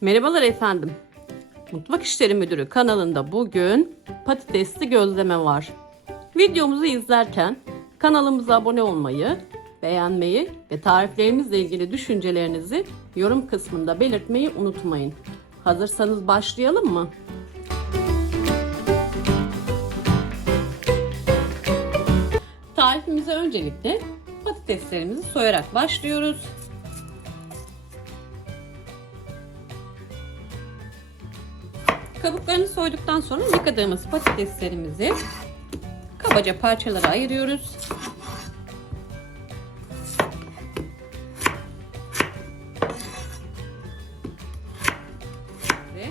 Merhabalar efendim. Mutfak İşleri Müdürü kanalında bugün patatesli gözleme var. Videomuzu izlerken kanalımıza abone olmayı, beğenmeyi ve tariflerimizle ilgili düşüncelerinizi yorum kısmında belirtmeyi unutmayın. Hazırsanız başlayalım mı? Tarifimize öncelikle patateslerimizi soyarak başlıyoruz. Kabuklarını soyduktan sonra yıkadığımız patateslerimizi kabaca parçalara ayırıyoruz. Ve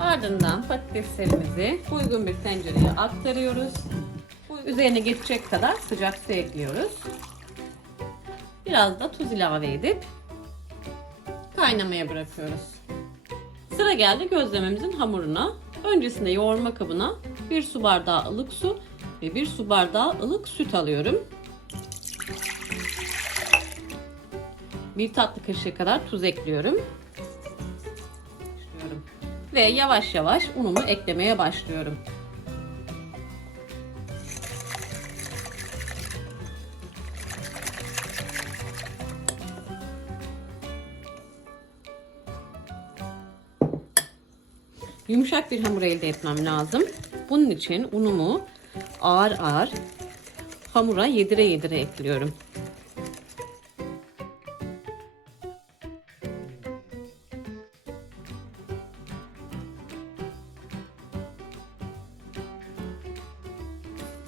ardından patateslerimizi uygun bir tencereye aktarıyoruz. Üzerine geçecek kadar sıcak su ekliyoruz. Biraz da tuz ilave edip kaynamaya bırakıyoruz. Sıra geldi gözlememizin hamuruna. Öncesinde yoğurma kabına 1 su bardağı ılık su ve 1 su bardağı ılık süt alıyorum. 1 tatlı kaşığı kadar tuz ekliyorum. Ve yavaş yavaş unumu eklemeye başlıyorum. Yumuşak bir hamur elde etmem lazım. Bunun için unumu ağır ağır hamura yedire yedire ekliyorum.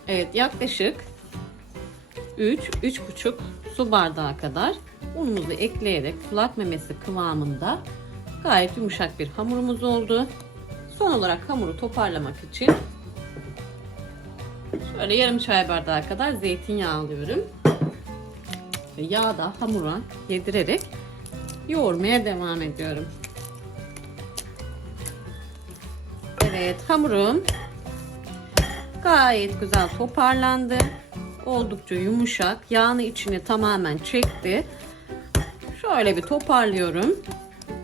Evet yaklaşık 3-3,5 su bardağı kadar unumuzu ekleyerek kulak memesi kıvamında gayet yumuşak bir hamurumuz oldu. Son olarak hamuru toparlamak için şöyle yarım çay bardağı kadar zeytinyağı alıyorum. Ve yağı da hamura yedirerek yoğurmaya devam ediyorum. Evet hamurum gayet güzel toparlandı. Oldukça yumuşak. Yağını içine tamamen çekti. Şöyle bir toparlıyorum.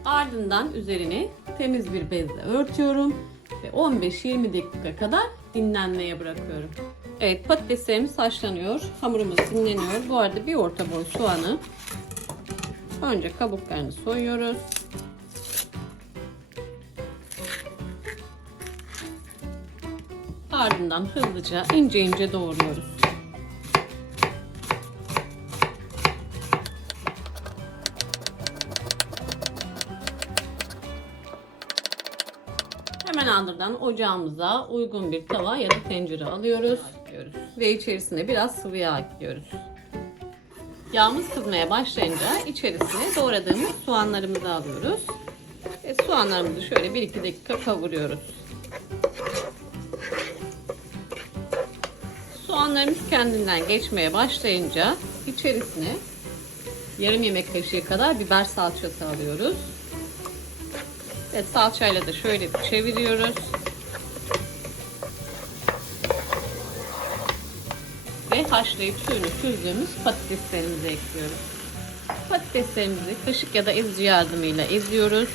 Ardından üzerini temiz bir bezle örtüyorum ve 15-20 dakika kadar dinlenmeye bırakıyorum. Evet patateslerimiz haşlanıyor. Hamurumuz dinleniyor. Bu arada bir orta boy soğanı önce kabuklarını soyuyoruz. Ardından hızlıca ince ince doğruyoruz. Ardından ocağımıza uygun bir tava ya da tencere alıyoruz. Ve içerisine biraz sıvı yağ ekliyoruz. Yağımız kızmaya başlayınca içerisine doğradığımız soğanlarımızı alıyoruz. Ve soğanlarımızı şöyle 1-2 dakika kavuruyoruz. Soğanlarımız kendinden geçmeye başlayınca içerisine yarım yemek kaşığı kadar biber salçası alıyoruz. Ve salçayla da şöyle bir çeviriyoruz. Ve haşlayıp suyunu süzdüğümüz patateslerimizi ekliyoruz. Patateslerimizi kaşık ya da ezici yardımıyla eziyoruz.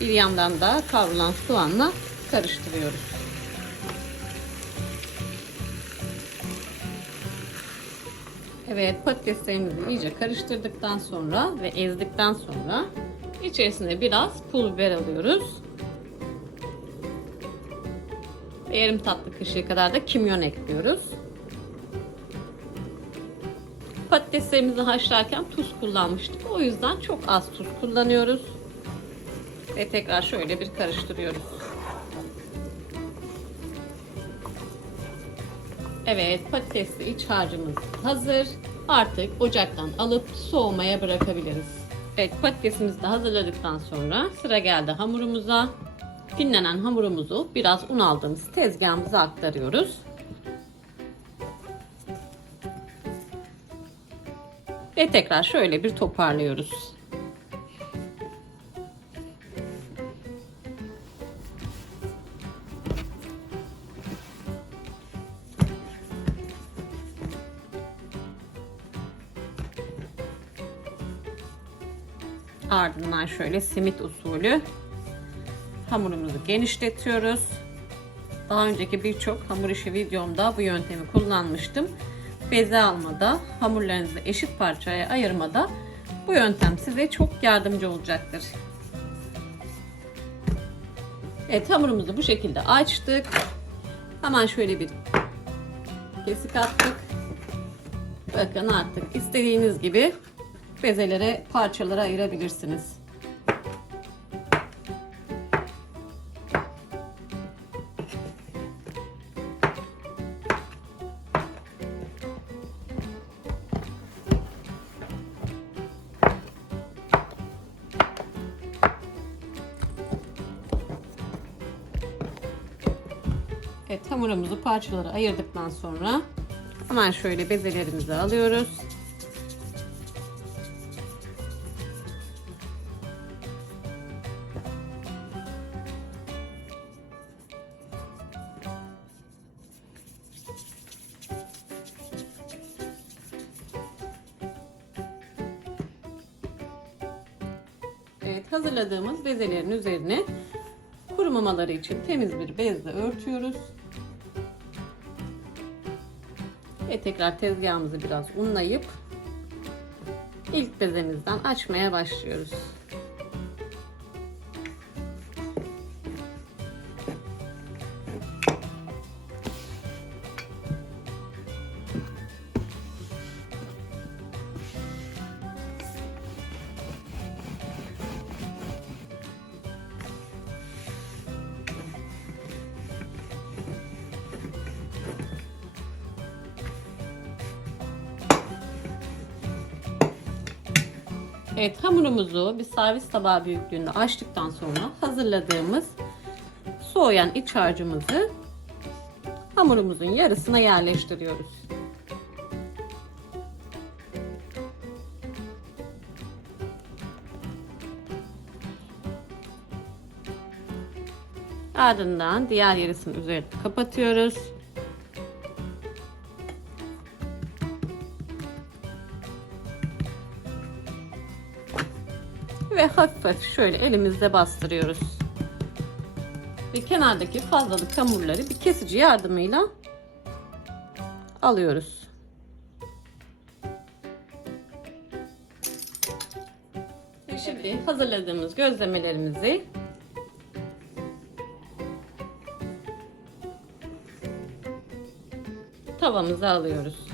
Bir yandan da kavrulan soğanla karıştırıyoruz. Evet patateslerimizi iyice karıştırdıktan sonra ve ezdikten sonra içerisine biraz pul biber alıyoruz. Ve yarım tatlı kaşığı kadar da kimyon ekliyoruz. Patateslerimizi haşlarken tuz kullanmıştık. O yüzden çok az tuz kullanıyoruz. Ve tekrar şöyle bir karıştırıyoruz. Evet patatesli iç harcımız hazır. Artık ocaktan alıp soğumaya bırakabiliriz. Evet patatesimizi de hazırladıktan sonra sıra geldi hamurumuza. Dinlenen hamurumuzu biraz un aldığımız tezgahımıza aktarıyoruz. Ve tekrar şöyle bir toparlıyoruz. Ardından şöyle simit usulü hamurumuzu genişletiyoruz. Daha önceki birçok hamur işi videomda bu yöntemi kullanmıştım. Beze almada, hamurlarınızı eşit parçaya ayırmada bu yöntem size çok yardımcı olacaktır. Evet hamurumuzu bu şekilde açtık. Hemen şöyle bir kesik attık. Bakın artık istediğiniz gibi bezelere parçalara ayırabilirsiniz. Evet hamurumuzu parçalara ayırdıktan sonra hemen şöyle bezelerimizi alıyoruz. Hazırladığımız bezelerin üzerine kurumamaları için temiz bir bezle örtüyoruz. Ve tekrar tezgahımızı biraz unlayıp ilk bezemizden açmaya başlıyoruz. Evet hamurumuzu bir servis tabağı büyüklüğünde açtıktan sonra hazırladığımız soğuyan iç harcımızı hamurumuzun yarısına yerleştiriyoruz. Ardından diğer yarısını üzerine kapatıyoruz. Ve hafif hafif şöyle elimizle bastırıyoruz. Ve kenardaki fazlalık hamurları bir kesici yardımıyla alıyoruz. Ve şimdi hazırladığımız gözlemelerimizi tavamıza alıyoruz.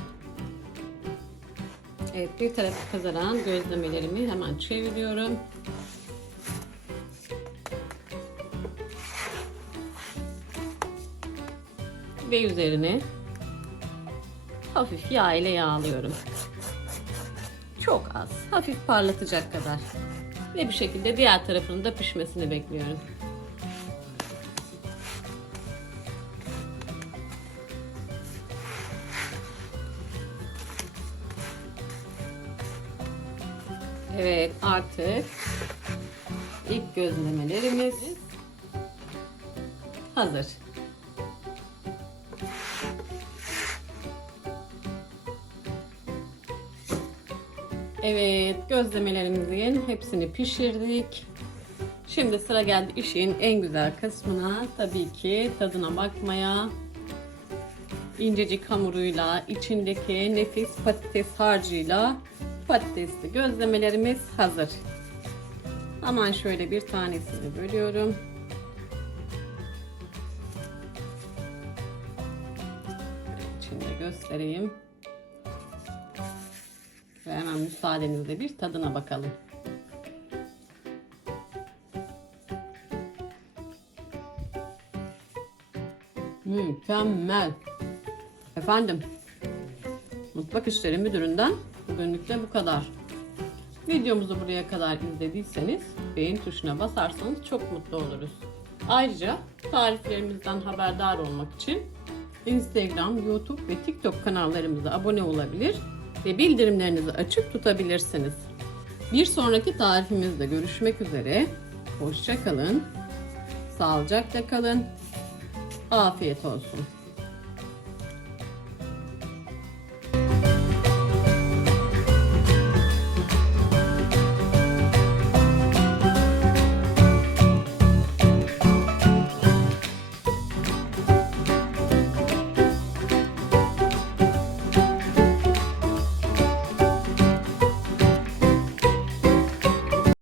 Evet bir tarafı kazaran gözlemelerimi hemen çeviriyorum. Ve üzerine hafif yağ ile yağlıyorum. Çok az, hafif parlatacak kadar. Ve bir şekilde diğer tarafının da pişmesini bekliyorum. Evet artık ilk gözlemelerimiz hazır. Evet gözlemelerimizin hepsini pişirdik. Şimdi sıra geldi işin en güzel kısmına. Tabii ki tadına bakmaya. İncecik hamuruyla, içindeki nefis patates harcıyla patatesli gözlemelerimiz hazır. Hemen şöyle bir tanesini bölüyorum. İçinde göstereyim. Ve hemen müsaadenizle bir tadına bakalım. Mükemmel. Efendim, Mutfak İşleri Müdürü'nden bugünlük bu kadar. Videomuzu buraya kadar izlediyseniz beğen tuşuna basarsanız çok mutlu oluruz. Ayrıca tariflerimizden haberdar olmak için Instagram, YouTube ve TikTok kanallarımıza abone olabilir ve bildirimlerinizi açık tutabilirsiniz. Bir sonraki tarifimizde görüşmek üzere. Hoşça kalın. Sağlıcakla kalın. Afiyet olsun.